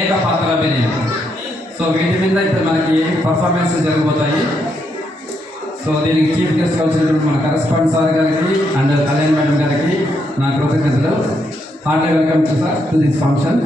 ఏకపాత్ర అభినయం. సో వీటి మీద ఇప్పుడు మనకి పర్ఫార్మెన్స్ జరగబోతాయి. సో దీనికి చీఫ్ గెస్ట్గా వచ్చినటువంటి మన కరెస్పాండెంట్ సార్ గారికి అండ్ కళ్యాణ్ మేడం గారికి నా కృతజ్ఞతలు. Heartly welcome to sir to this function.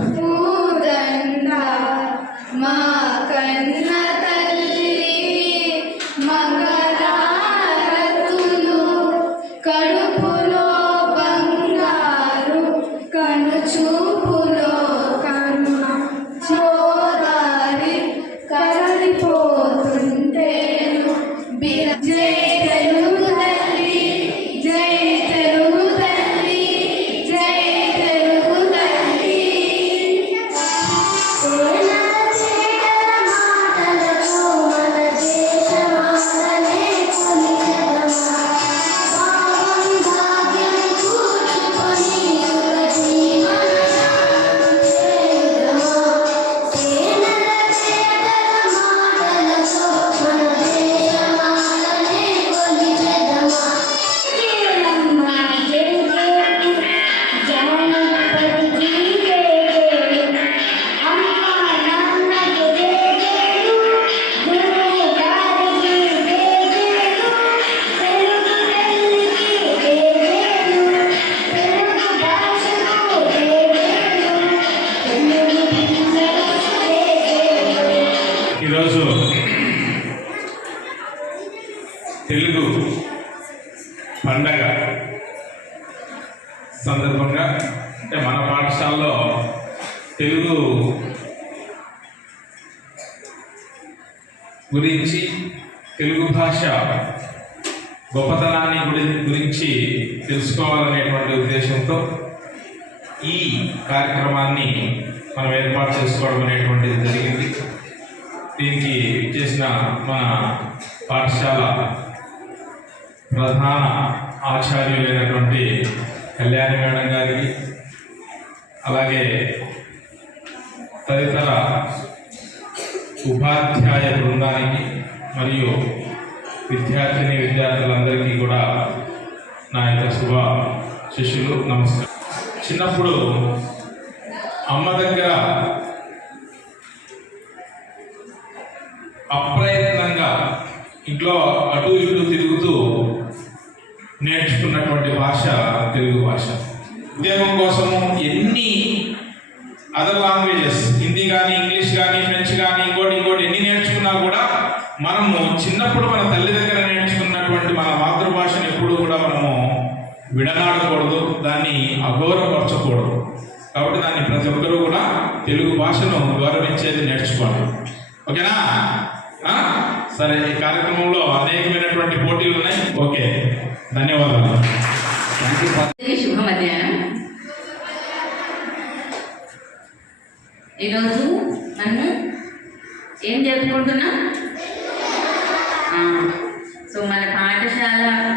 ఈరోజు తెలుగు పండగ సందర్భంగా అంటే మన పాఠశాలలో తెలుగు గురించి, తెలుగు భాష గొప్పతనాన్ని గురించి తెలుసుకోవాలనేటువంటి ఉద్దేశంతో ఈ కార్యక్రమాన్ని మనం ఏర్పాటు చేసుకోవడం అనేటువంటిది జరిగింది. దీనికి చేసిన మన పాఠశాల ప్రధాన ఆచార్యులైనటువంటి కళ్యాణి మేడం గారికి, అలాగే తదితర ఉపాధ్యాయ బృందానికి మరియు విద్యార్థులందరికీ కూడా నా యొక్క శుభ శిష్యులు నమస్కారం. చిన్నప్పుడు అమ్మ దగ్గర అప్రయత్నంగా ఇంట్లో అటు ఇటు తిరుగుతూ నేర్చుకున్నటువంటి భాష తెలుగు భాష. ఉద్యోగం కోసము ఎన్ని అదర్ లాంగ్వేజెస్, హిందీ కానీ, ఇంగ్లీష్ కానీ, ఫ్రెంచ్ కానీ, ఇంకోటి ఎన్ని నేర్చుకున్నా కూడా మనము చిన్నప్పుడు మన తల్లి దగ్గర నేర్చుకున్నటువంటి మన మాతృభాషను ఎప్పుడూ కూడా మనము విడనాడకూడదు, దాన్ని అగౌరవపరచకూడదు. కాబట్టి దాన్ని ప్రతి ఒక్కరూ కూడా తెలుగు భాషను గౌరవించేది నేర్చుకోవాలి. ఓకేనా? సరే, ఈ కార్యక్రమంలో అనేకమైనటువంటి పోటీలు ఉన్నాయి. ఓకే, ధన్యవాదాలు. శుభ మధ్యాహ్నం. ఈరోజు నన్ను ఏం జరుపుకుంటున్నా? సో మన పాఠశాలలో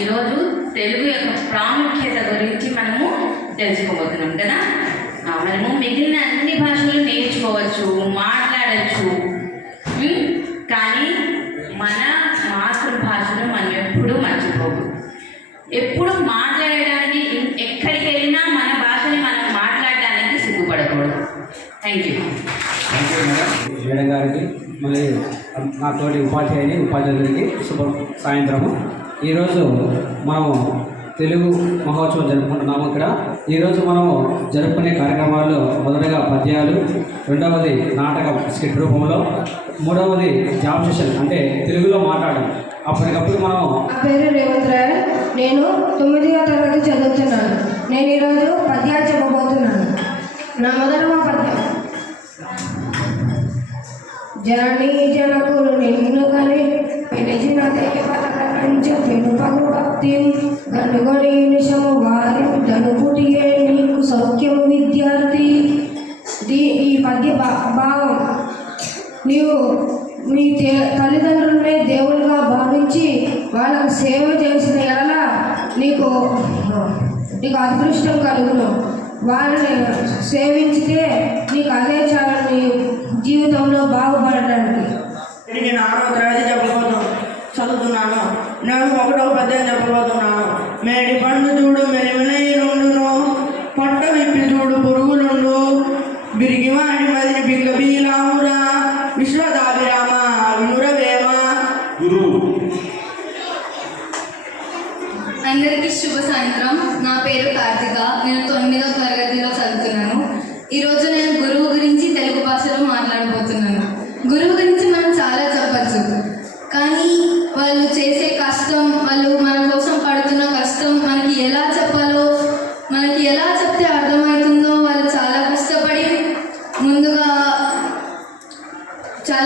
ఈరోజు తెలుగు యొక్క ప్రాముఖ్యత గురించి మనము తెలుసుకోబోతున్నాం కదా. మనము మిగిలిన అన్ని భాషలు నేర్చుకోవచ్చు, మాట్లాడచ్చు, కానీ మన మాతృభాషను మనం ఎప్పుడూ మర్చిపోకూడదు. ఎప్పుడు మాట్లాడడానికి, ఎక్కడికి వెళ్ళినా మన భాషని మనం మాట్లాడడానికి సిగ్గుపడకూడదు. థ్యాంక్ యూ మేడం గారికి, మళ్ళీ నా తోటి ఉపాధ్యాయులకి శుభ సాయంత్రము. ఈరోజు మనము తెలుగు మహోత్సవం జరుపుకుంటున్నాము. ఈరోజు మనము జరుపుకునే కార్యక్రమాల్లో మొదటగా పద్యాలు, రెండవది నాటకం స్కిట్ రూపంలో, మూడవది జాబ్ సెషన్ అంటే తెలుగులో మాట్లాడడం. అప్పటికప్పుడు మనము. నా పేరు రేవంత్ రాయ్, నేను 9వ తరగతి చదువుతున్నాను. నేను ఈరోజు పద్యాలు చెప్పబోతున్నాను. నా మొదటి పద్యం. జననీ జనకులు నిన్ను కని పెనిచిన పెను పగు భక్తి గనుగొని నిశము వారి ధనుపుటియే నీకు సౌఖ్యము విద్యార్థి. ఈ పద్య భావం, నీవు మీ తల్లిదండ్రులనే దేవులుగా భావించి వాళ్ళకు సేవ చేసిన ఎడల నీకు అదృష్టం కలుగును. వాళ్ళని సేవించితే నీకు అదే చాలా నీ జీవితంలో బాగుపడడానికి. నేను 6వ తరగతి చదువుతున్నాను. నేను 1వ పద్యం చెప్పబోతున్నాను. మేడి పండు చూడు మెరిమినై నుండును, పొట్ట విప్పి చూడు అందరికీ శుభ సాయంత్రం. నా పేరు కార్తిక. నేను 9వ తరగతిలో చదువుతున్నాను. ఈరోజు నేను గురువు గురించి తెలుగు భాషలో మాట్లాడబోతున్నాను. గురువు గురించి మనం చాలా చెప్పచ్చు, కానీ వాళ్ళు చేసే కష్టం, వాళ్ళు మన కోసం పడుతున్న కష్టం మనకి ఎలా చెప్పాలో, మనకి ఎలా చెప్తే అర్థమవుతుందో వాళ్ళు చాలా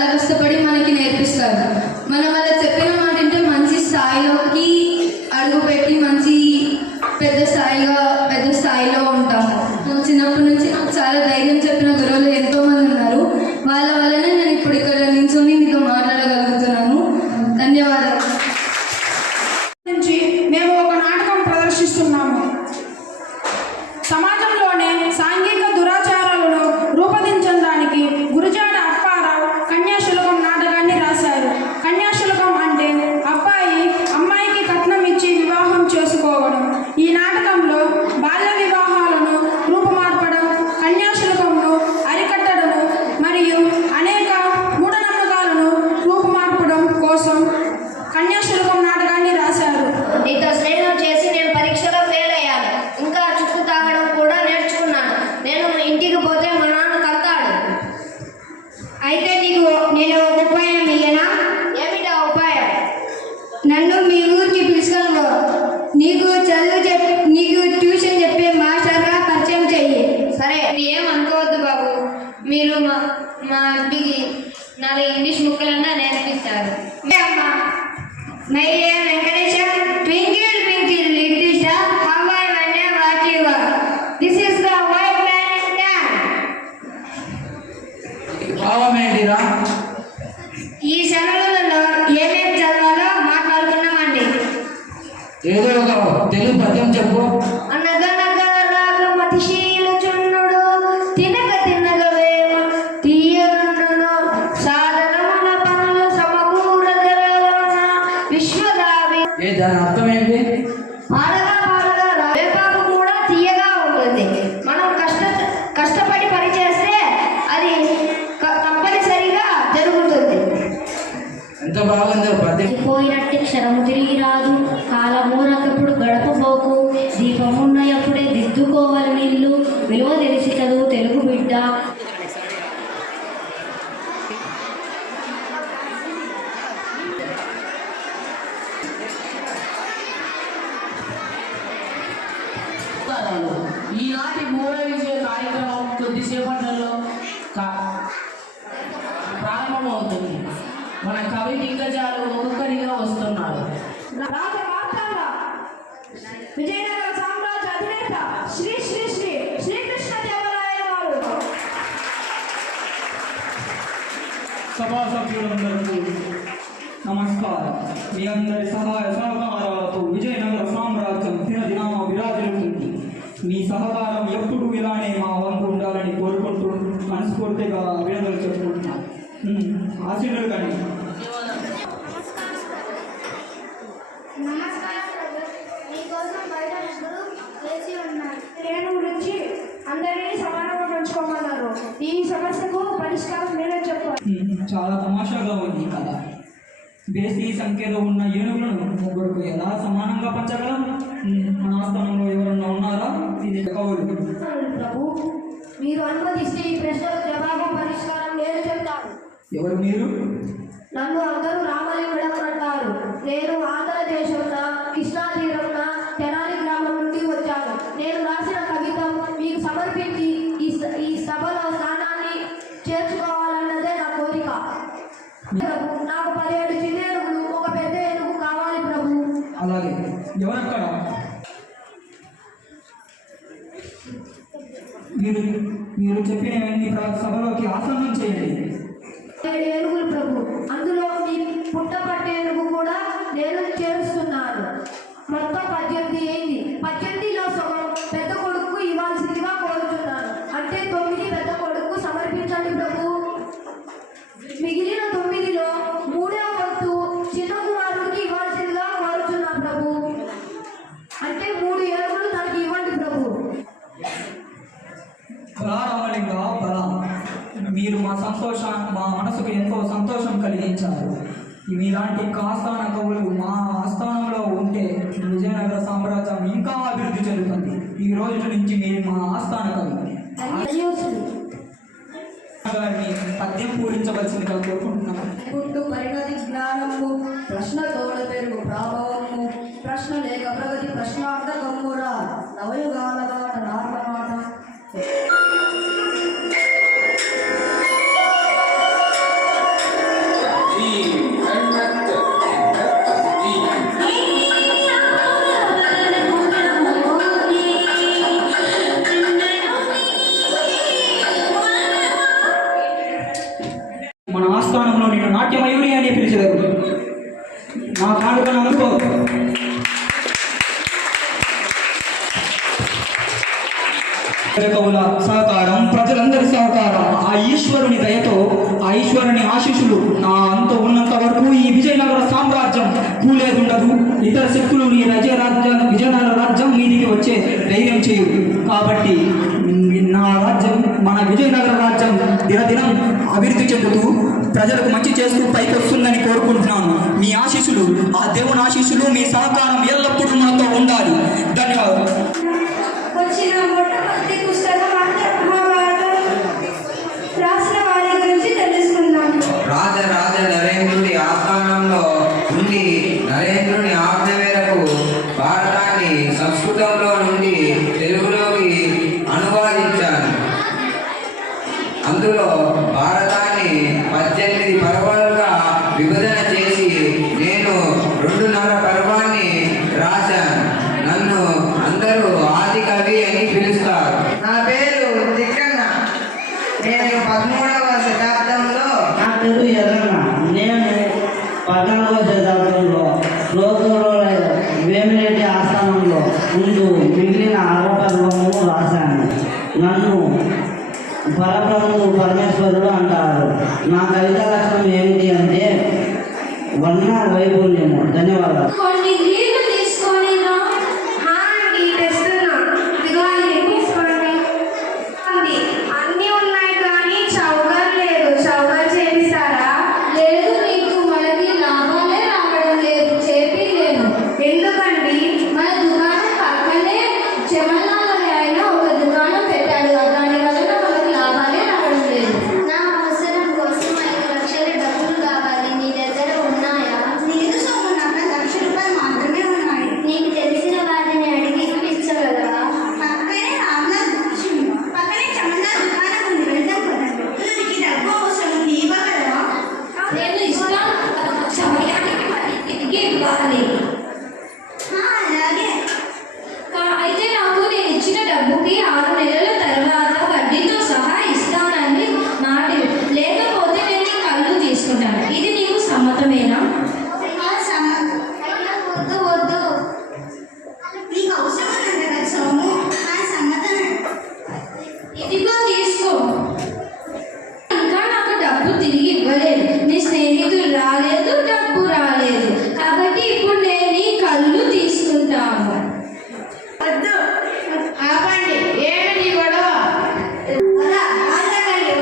కష్టపడి మనకి నేర్పిస్తారు. మనం వాళ్ళ చెప్పిన మాట అంటే మంచి స్థాయిలోకి అడుగుపెట్టి మంచి పెద్ద స్థాయిలో ఉంటాము. చిన్నప్పటి నుంచి నాకు చాలా ధైర్యం చెప్పిన గురువులు ఎంతోమంది ఉన్నారు. వాళ్ళ వల్లనే నేను ఇప్పుడు ఇక్కడ నిల్చొని మీతో మాట్లాడగలుగుతున్నాను. ధన్యవాదాలు. మేము ఒక నాటకం ప్రదర్శిస్తున్నాము. సమాజంలోనే సాంఘిక దురాచారాలను రూపొందించడానికి గురజాడ అప్పారావు కన్యాశుల్కం నాటకాన్ని రాశారు. కన్యాశుల్కం అంటే అబ్బాయి అమ్మాయికి కట్నం ఇచ్చి వివాహం చేసుకోవడం. ఈ నాటకంలో బాల్య వివాహాలను రూపుమార్పడం, కన్యాశుల్కంను అరికట్టడము మరియు అనేక మూఢనమ్మకాలను రూపుమార్పడం కోసం కన్యాశుల్కం నాటకాన్ని రాశారు. నీతో స్నేహం చేసి నేను పరీక్షలో ఫెయిల్ అయ్యాను. ఇంకా చుట్టూ తాగడం కూడా నేర్చుకున్నాను. నేను ఇంటికి పోతే మా నాన్న కడతాడు. అయితే నేను ఒక ఉపాయం ఇయ్యనా? ఏమిటా ఉపాయం? నన్ను మీ ఊరికి పిలుచుకొని నీకు ట్యూషన్ చెప్పే మాస్టర్గా పరిచయం చెయ్యి. సరే, ఏం అనుకోవద్దు బాబు. మీరు మా ఇంటికి 4 ఇంగ్లీష్ ముక్కలన్నా నేర్పిస్తారు. My dear Venkatesh, twinkle twinkle little star, how I wonder what you are. This is the white planet Earth. భావం ఏంటిరా? ఈ సెలవులలో ఏమేమి చదవాలో మాట్లాడుకున్నామండి. ఏదో ఒక తెలుగు పద్యం చెప్పు. అనగనగా రాగమతిశీలు చున్నుడు, తినగ తినగవేమ తీయనుండును, సాధనమున పనుల సమకూరగలవన విశ్వదావి. దాని అర్థం ఏంటి? పాడగా వేపాకు కూడా తీయగా ఉంటుంది. మనం కష్టపడి పని చేస్తే అది తప్పనిసరిగా జరుగుతుంది. ఎంత బాగుందో పద్యం. పోయినట్టు క్షణము తిరిగి రాదు, కాలమూరకప్పుడు గడపబోకు, దీపమున్నయప్పుడే దిద్దుకోవాలి నీళ్ళు, విలువ తెలిసి చదువు తెలుగు బిడ్డ. ఈనాటి మూల విజయ కార్యక్రమం కొద్దిసేపట్లో ప్రారంభమవుతుంది. మన కవి దిగ్గజాలు ఒక్కొక్కరిగా వస్తున్నారు. విజయనగర సామ్రాజ్య అధినేత శ్రీ శ్రీ శ్రీ శ్రీకృష్ణదేవరాయల వారు. సభా సభ్యులందరికీ నమస్కారం. మీ అందరి సహాయ సహకారాలతో విజయనగర సామ్రాజ్యం దినదినామ విరాజిల్లుతుంది. మీ సహకారం ఎప్పుడు ఇలానే మా వంతు ఉండాలని కోరుకుంటూ మనస్ఫూర్తిగా అభినందనలు చెప్పుకుంటున్నాను. ఆశీర్వాదాలు కానీ. నేను గురించి అందరినీ సమానంగా పంచుకోమన్నారు. ఈ సమస్యకు పరిష్కారం నేనే చెప్పాను. చాలా తమాషాగా ఉంది కదా. బేసి సంఖ్యలో ఉన్న ఏనుగులను ముగ్గురికి ఎలా సమానంగా పంచగలం? మన ఆస్థానంలో ఎవరన్నా ఉన్నారా? ఇది కవులు. ప్రభు, మీరు అనుమతిస్తే ఈ ప్రశ్నకు జవాబు పరిష్కారం నేను చెప్తాను. ఎవరు మీరు? నన్ను అందరూ రామలింగడం అంటారు. నేను ఆంధ్రదేశంలో కృష్ణా తీరంలో తెనాలి గ్రామం నుండి వచ్చాను. నేను రాసిన కవితం మీకు సమర్పించి ఈ సభలో స్థానాన్ని చేర్చుకోవాలన్నదే నా కోరిక. ప్రభు, నాకు 17 చిన్న ఏనుగులు, ఒక పెద్ద ఏనుగు కావాలి ప్రభు. అలాగే, ఎవరక్కడ? మీరు చెప్పినవన్నీ సభలోకి ఆసనం చేయండి. 7 ఏనుగులు ప్రభు. అందులో మీ పుట్టపట్టే ఏనుగు కూడా నేను చేరుస్తున్నాను. మొత్తం 18 అయింది. 18లో సగం పెద్ద కొడుకు ఇవ్వాల్సిందిగా కోరుతున్నాను. అంటే 9 పెద్ద కొడుకు సమర్పించండి ప్రభు. మిగిలిన 9లో 3వ వంతు చిన్న కుమారుడికి ఇవ్వాల్సిందిగా కోరుతున్నాను ప్రభు. అంటే 3 ఏనుగులు తనకి ఇవ్వండి ప్రభు. రామలింగ బల, మీరు మా మనసుకు ఎంతో సంతోషం కలిగించారు. మీలాంటి ఆస్థాన కవులు మా ఆస్థానంలో ఉంటే విజయనగర సామ్రాజ్యం ఈ రోజు నుంచి మీరు మా ఆస్థాన కవి గారిని పద్యం పూరించవలసిందిగా కోరుకుంటున్నాను. పుట్టు పరిణతి జ్ఞానము ప్రశ్న తోడ పెరుగు ప్రభావము ప్రశ్న లేక ప్రగతి ప్రశ్నార్థకమురా నవయుగాల మాట నార్ల మాట మన ఆస్థానంలో నేను నాట్యమయూరి అని పిలిచేదారు. నా కానుకను అనుకో. కవుల సహకారం, ప్రజలందరి సహకారం, ఆ ఈశ్వరుని దయతో, ఆ ఈశ్వరుని ఆశీస్సులు నా అంత ఉన్నంత వరకు ఈ విజయనగర సామ్రాజ్యం కూలేదుండదు. ఇతర శక్తులు ఈ విజయనగర రాజ్యం మీదికి వచ్చే ధైర్యం చేయు. కాబట్టి నా రాజ్యం, మన విజయనగర రాజ్యం దినదినం అభివృద్ధి చెందుతూ ప్రజలకు మంచి చేస్తూ పైకి వస్తుందని కోరుకుంటున్నాను. మీ ఆశీస్సులు, ఆ దేవుని ఆశీస్సులు, మీ సహకారం ఎల్లప్పుడూ మనతో ఉండాలి. ధన్యవాదాలు. వచ్చిన మొట్టమొదటి పుస్తకం మహాభారతం రాసిన వారి గురించి తెలుసుకుందాం. రాజ నరేంద్రుడి ఆస్థానంలో ఉండి నరేంద్రుని ఆజ్ఞ మేరకు భారతాన్ని సంస్కృతంలో నుండి తెలుగులోకి అనువాదించాను. అందులో భారతాన్ని 18 పర్వాలుగా విభజన చేసి నేను 2.5 పర్వాన్ని రాశాను. నన్ను అందరూ ఆది కవి అని పిలుస్తారు. నా పేరు తిక్కన్న. నేను 13వ శతాబ్దంలో. నా పేరు ఎర్రన్న. నేను 14వ శతాబ్దంలో లోతులో వేమిరెడ్డి ఆస్థానంలో ముందు మిగిలిన 6 పర్వము రాశాను. నన్ను పరబ్రహ్మము పరమేశ్వరుడు అంటారు. నా కవిత లక్షణం ఏమిటి అంటే వర్ణ వైపుణ్యము. ధన్యవాదాలు. కొన్ని నీళ్లు తీసుకొని తెస్తున్నా. తీసుకోండి. అన్నీ ఉన్నాయి కానీ చౌకర్ లేదు. చౌకర్ చేపిస్తారా? లేదు, నీకు మనకి లాభాలే రావడం లేదు, చేపిలేను. ఎందుకండి? మన దుకాణం పక్కనే చెమల్నామని ఆయన ఒక దుకాణం పెట్టాడు, దాని వలన మనకి లాభాలే రావడం లేదు. నా అవసరం కోసం 5 లక్షల డబ్బులు కావాలి. నీ దగ్గర ఉన్నాయా? లేదు సోము, నా దగ్గర 1 లక్ష రూపాయలు మాత్రమే ఉన్నాయి. నీకు తెలిసిన వారిని అడిగి ఇప్పించగలవా? పక్కనే చెమల్నాథ్ దుకాణం ఉంది, వెళ్దాం పదండి. నీకు డబ్బు అవసరం, ఇవ్వగలవా? నేను ఇస్తాను, సమయానికి మరి తిరిగి ఇవ్వాలి. అలాగే. అయితే నాకు నేను ఇచ్చిన డబ్బుకి 6 నెలల తర్వాత వడ్డీతో సహా ఇస్తానని మాట. లేకపోతే నేను ఈ కళ్ళు తీసుకుంటాను. ఇది నీకు సమ్మతమేనా? వద్దు వద్దు. నీకు అవసరం ఉన్నది కదా సోము, నా సమ్మతమే. ఇదిగో తీసుకో. ఇంకా నాకు డబ్బు తిరిగి ఇవ్వలేదు. నీ స్నేహితులు రాలేదు, డబ్బు రాలేదు. కాబట్టి ఇప్పుడు నేను ఈ కళ్ళు తీసుకుంటాను. వద్దు. ఆపండి. ఏమిటి నీ గొడవ?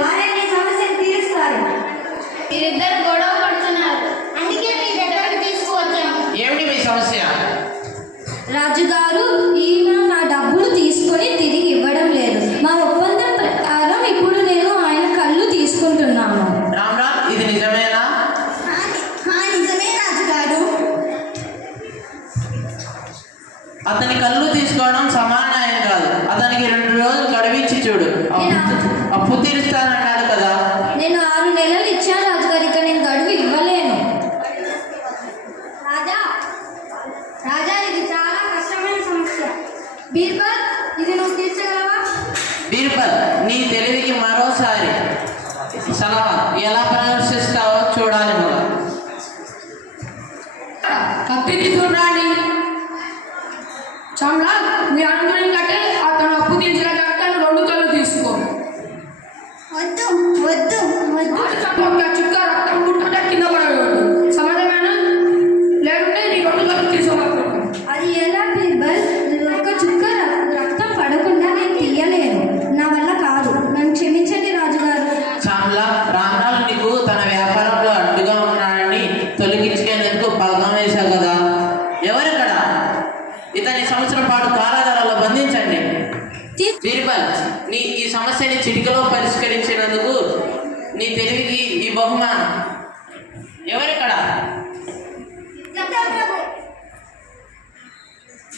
వారే నీ సమస్యను తీరుస్తారు. మీరిద్దరు గొడవ పడుతున్నారు, అందుకే మీ దగ్గరకు తీసుకువచ్చాము. ఏమిటి మీ సమస్య? రాజుగారు, ఈయన నా డబ్బులు తీసుకొని తిరిగి ఇవ్వడం లేదు. మా ఒప్పందం ప్రకారం ఇప్పుడు నేను ఆయన కళ్ళు తీసుకుంటున్నాను. రామ్ రామ్, ఇది నిజమేనా? నిజమే రాజుగారు. అతని కళ్ళు తీసుకోవడం సమానం కాదు. అతనికి 2 రోజులు గడువిచ్చి చూడు, అప్పు తీరుస్తానన్నాడు కదా. నేను 6 నెలలు ఇచ్చాను రాజుగారు, ఇక నేను గడువు ఇవ్వలేను. రాజా ఇది చాలా కష్టమైన సమస్య. బీర్బల్, ఇది నువ్వు తీర్చగలవా? బీర్బల్, నీ తెలివికి మరోసారి సలహా ఎలా ప్రదర్శిస్తావో చూడాలి. మనం కత్తిని చూడండి. చామ్లా, మీ అనుకుని కట్టే అతను అప్పు తీర్చిన తను 2 కళ్ళు తీసుకో. వద్దు వద్దు వద్దు. ఒక చుక్క రక్తం పుట్టుకుంటే కింద పడవేడు. సమాధానం లేకుంటే నీ 2 కళ్ళు తీసుకోవాలి. అది ఎలా బీర్బల్? ఒక్క చుక్క రక్తం పడకుండా నేను తీయలేను. నా వల్ల కాదు. నన్ను క్షమించండి రాజుగారు. చామ్లా, రామ్లాల్ నీకు తన వ్యాపారంలో అడ్డుగా ఉన్నాడని తొలగించుకునేందుకు పథకం వేశావు కదా. ఎవరిక్కడ? ఇతని సంవత్సరం పాటు కారాగారాల్లో బంధించండి. బీర్బల్, నీ ఈ సమస్యని చిటికలో పరిష్కరించినందుకు నీ తెలివికి ఈ బహుమానం. ఎవరిక్కడ?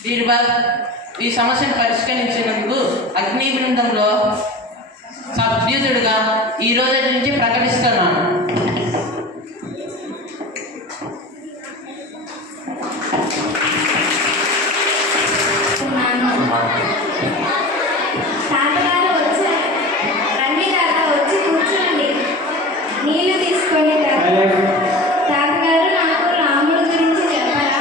బీర్బల్, ఈ సమస్యను పరిష్కరించినందుకు అగ్ని బృందంలో సభ్యుడుగా ఈ రోజు నుంచి ప్రకటిస్తున్నాను. తాతగారు వచ్చారు, రండి తాత, వచ్చి కూర్చోండి, నీళ్లు తీసుకొని తాతగారు నాకు రాముడి గురించి చెప్పరా?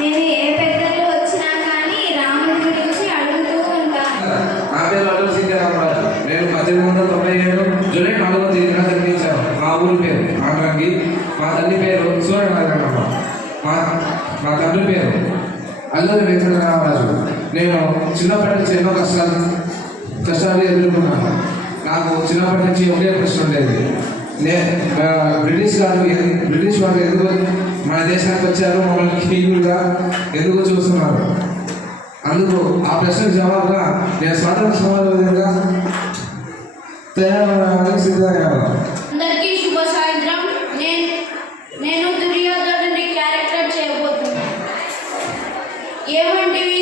నేను ఏ పెద్దలు వచ్చినా కానీ రాముడి గురించి అడుగుతూ ఉంటాను. నా పేరు అల్లు సీతారామరాజు. నేను 1897 జూలై 4వ తేదీన జన్మించాను. మా ఊరి పేరు ఆంధ్రంగి. మా తల్లి పేరు సూర్యనారాయణమ్మ. మా తండ్రి పేరు అల్లూరి వెంకటరామరాజు. నేను చిన్నప్పటి నుంచి ఎన్నో కష్టాలు ఎదుర్కొన్నాను. నాకు చిన్నప్పటి నుంచి ఒకే ప్రశ్న ఉండేది, బ్రిటిష్ వాళ్ళు ఎందుకు మన దేశానికి వచ్చారు, మమ్మల్ని కీలుగా ఎందుకు చూస్తున్నారు? అందుకు ఆ ప్రశ్నకు జవాబుగా నేను స్వాతంత్ర సమాజంగా తయారవడానికి సిద్ధమయ్యాను. అందరికీ శుభ సాయంత్రం. నేను దుర్యోధనుడి క్యారెక్టర్ చేయబోతున్నాను. ఏమంటివి